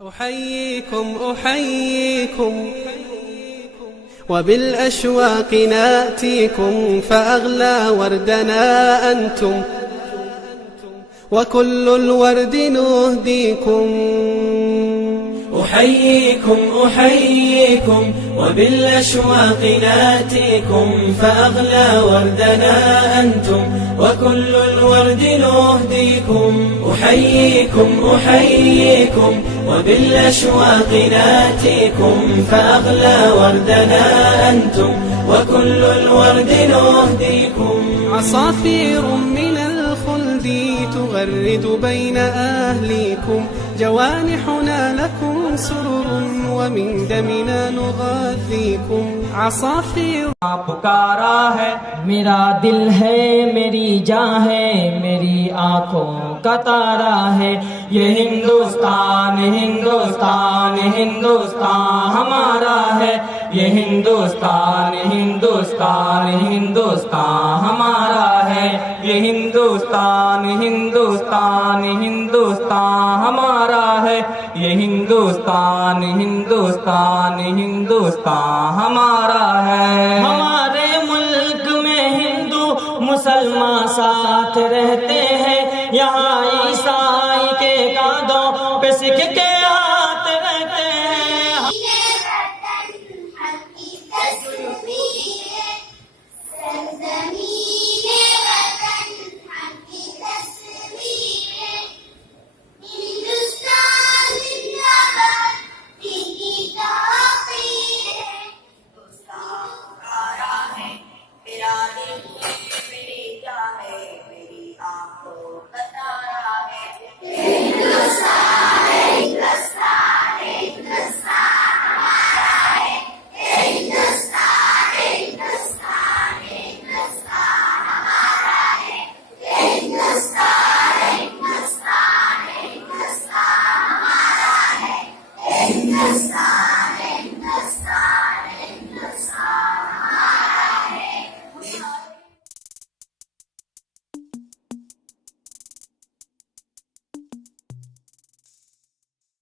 أحييكم وبالأشواق ناتيكم، فأغلى وردنا أنتم وكل الورد نهديكم. أحييكم وبالأشواق ناتيكم، فأغلى وردنا أنتم وكل الورد نهديكم. أحييكم وبالأشواق ناتيكم، فأغلى وردنا أنتم وكل الورد نهديكم. عصافير من الخلد تغرد بين أهليكم، جوانحنا لكم سرر ومن دمنا نغذيكم. عصافير पुकारा है मेरा दिल है, मेरी जान है, मेरी आंखों का तारा है। ये हिंदुस्तान हिंदुस्तान हिंदुस्तान हमारा है। ये हिंदुस्तान हिंदुस्तान हिंदुस्तान हमारा है। ये हिंदुस्तान हिंदुस्तान हिंदुस्तान हमारा है। ये हिंदुस्तान हिंदुस्तान हिंदुस्तान हमारा है। हमारे मुल्क में हिंदू मुसलमान साथ रहते हैं, यहाँ ईसाई के कांधों पे सिख के